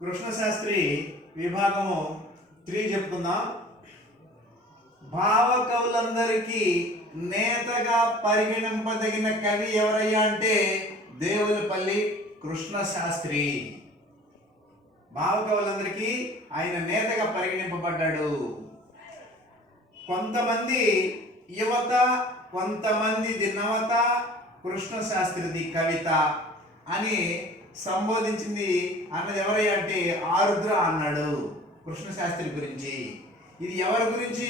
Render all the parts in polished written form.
కృష్ణశాస్త్రి విభాగము 3 చెప్పుకుందాం. భావ కవులందరికీ నేతగా పరిగణింపదగిన కవి ఎవరయ్యా అంటే దేవులపల్లి కృష్ణశాస్త్రి. భావ కవులందరికీ ఆయన నేతగా పరిగణింపబడ్డాడు. కొంతమంది యువత, కొంతమందిది నవత, కృష్ణశాస్త్రిది కవిత అని సంబోధించింది అన్నది ఎవరయ్యా అంటే ఆరుద్ర అన్నాడు కృష్ణశాస్త్రి గురించి. ఇది ఎవరి గురించి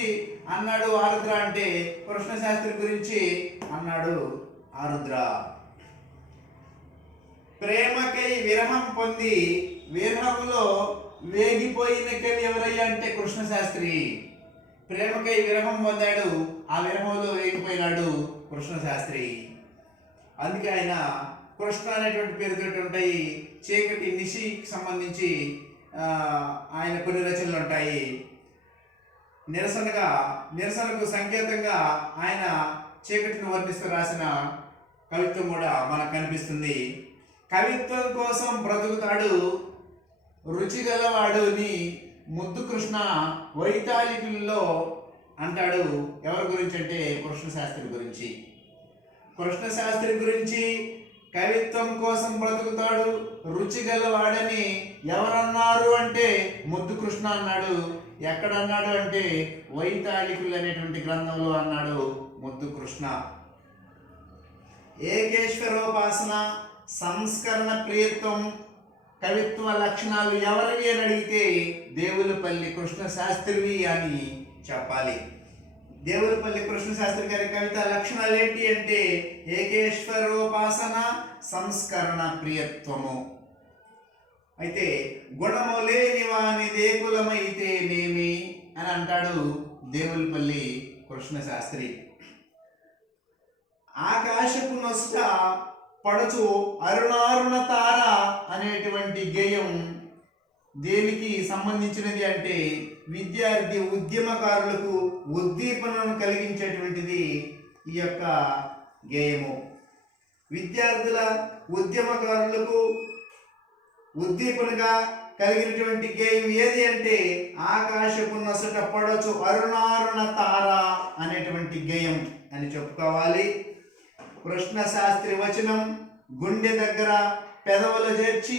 అన్నాడు ఆరుద్ర అంటే కృష్ణశాస్త్రి గురించి అన్నాడు ఆరుద్ర. ప్రేమకై విరహం పొంది విరహంలో వేగిపోయిన కవి ఎవరయ్యా అంటే కృష్ణశాస్త్రి. ప్రేమకై విరహం పొందాడు, ఆ విరహంలో వేగిపోయినాడు కృష్ణశాస్త్రి. అందుకే ఆయన కృష్ణ అనేటువంటి పేరుతో ఉంటాయి. చీకటి నిశికి సంబంధించి ఆయన కొన్ని రచనలు ఉంటాయి. నిరసనకు సంకేతంగా ఆయన చీకటిని వర్ణిస్తూ రాసిన కవిత్వం కూడా మనకు కనిపిస్తుంది. కవిత్వం కోసం బ్రతుకుతాడు రుచిగలవాడు అని ముద్దు కృష్ణ వైతాళికుల్లో అంటాడు. ఎవరి గురించి అంటే కృష్ణశాస్త్రి గురించి. కృష్ణశాస్త్రి గురించి కవిత్వం కోసం బ్రతుకుతాడు రుచిగలవాడని ఎవరన్నారు అంటే ముద్దు కృష్ణ అన్నాడు. ఎక్కడన్నాడు అంటే వైతాళికులు అనేటువంటి గ్రంథంలో అన్నాడు ముద్దు కృష్ణ. ఏకేశ్వరోపాసన, సంస్కరణ ప్రియత్వం, కవిత్వ లక్షణాలు ఎవరివి అని అడిగితే దేవులపల్లి కృష్ణశాస్త్రివి అని చెప్పాలి. దేవులపల్లి కృష్ణశాస్త్రి గారి కవిత లక్షణాలు ఏంటి అంటే ఏకేశ్వరోపాసన, సంస్కరణ ప్రియత్వము. అయితే గుణము లేని వానిదే కులమైతేనేమి అని అంటాడు దేవులపల్లి కృష్ణశాస్త్రి. ఆకాశపు నొసట పడచు అరుణారుణ తార అనేటువంటి గేయం దేనికి సంబంధించినది అంటే విద్యార్థి ఉద్యమకారులకు ఉద్దీపనను కలిగించేటువంటిది ఈ యొక్క గేయము. విద్యార్థుల ఉద్యమకారులకు ఉద్దీపనగా కలిగినటువంటి గేయం ఏది అంటే ఆకాశపు నొసట పడచు అరుణారుణ తార అనేటువంటి గేయం అని చెప్పుకోవాలి. కృష్ణశాస్త్రి వచనం గుండె దగ్గర పెదవులు చేర్చి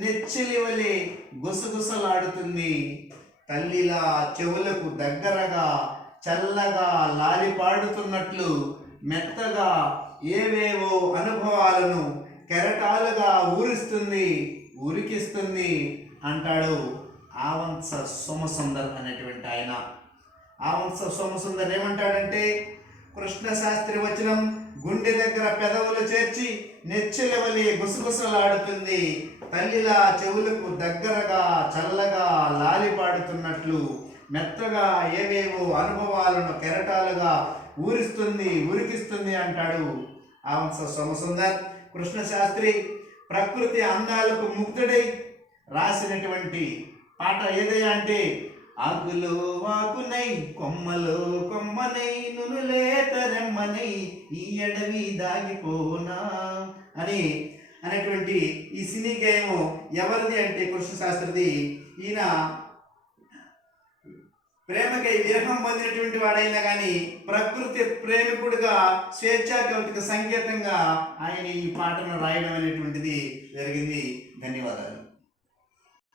నెచ్చిలి వలె గుసగుసలాడుతుంది. తల్లిలా చెవులకు దగ్గరగా చల్లగా లాలిపాడుతున్నట్లు మెత్తగా ఏవేవో అనుభవాలను కెరటాలుగా ఉరికిస్తుంది అంటాడు ఆవంస సోమసుందర్ అనేటువంటి ఆయన. ఆవంస సోమసుందర్ ఏమంటాడంటే కృష్ణశాస్త్రి వచనం గుండె దగ్గర పెదవులు చేర్చి నెచ్చెలవలి గుసగుసలాడుతుంది. తల్లిలా చెవులకు దగ్గరగా చల్లగా లాలిపాడుతున్నట్లు మెత్తగా ఏవేవో అనుభవాలను కెరటాలుగా ఉరికిస్తుంది అంటాడు ఆవంస సోమసుందర్. కృష్ణశాస్త్రి ప్రకృతి అందాలకు ముగ్ధుడై రాసినటువంటి పాట ఏదయ్యా అంటే ఆకులో ఆకునై కొమ్మలో కొమ్మనై నునులేత రెమ్మనై ఈ అడవి దాగిపోనా అని అనేటువంటి ఈ సినీ గేయము ఎవరిది అంటే కృష్ణశాస్త్రిది. ఈయన ప్రేమకై విరహం పొందినటువంటి వాడైనా కానీ ప్రకృతి ప్రేమికుడుగా స్వేచ్ఛా కవితకు సంకేతంగా ఆయన ఈ పాటను రాయడం అనేటువంటిది జరిగింది. ధన్యవాదాలు.